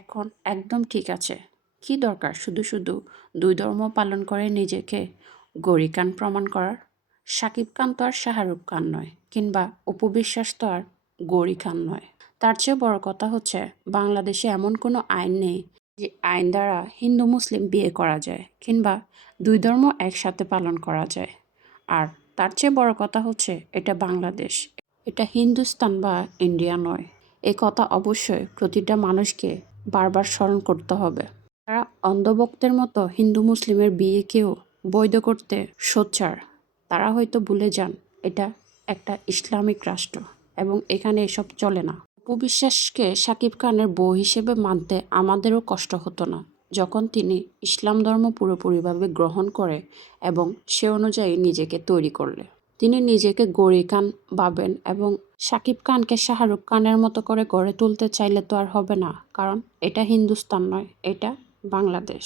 এখন একদম ঠিক আছে। কি দরকার শুধু শুধু দুই ধর্ম পালন করে নিজেকে গরিকান প্রমাণ করার? শাকিব খান তো আর শাহরুখ খান নয়, কিংবা অপু বিশ্বাস তো আর গৌরী খান নয়। তার চেয়ে বড় কথা হচ্ছে, বাংলাদেশে এমন কোনো আইন নেই যে আইন দ্বারা হিন্দু মুসলিম বিয়ে করা যায়, কিংবা দুই ধর্ম একসাথে পালন করা যায়। আর তার চেয়ে বড় কথা হচ্ছে, এটা বাংলাদেশ, এটা হিন্দুস্তান বা ইন্ডিয়া নয়। এ কথা অবশ্যই প্রতিটা মানুষকে বারবার স্মরণ করতে হবে। তারা অন্ধভক্তের মতো হিন্দু মুসলিমের বিয়েকেও বৈধ করতে সোচ্চার। তারা হয়তো ভুলে যান এটা একটা ইসলামিক রাষ্ট্র এবং এখানে এসব চলে না। উপবিশ্বাসকে শাকিব খানের বউ হিসেবে মানতে আমাদেরও কষ্ট হতো না, যখন তিনি ইসলাম ধর্ম পুরোপুরিভাবে গ্রহণ করে এবং সে অনুযায়ী নিজেকে তৈরি করলে। তিনি নিজেকে গৌরী খান ভাবেন এবং শাকিব খানকে শাহরুখ খানের মতো করে গড়ে তুলতে চাইলে তো আর হবে না, কারণ এটা হিন্দুস্তান নয়, এটা বাংলাদেশ।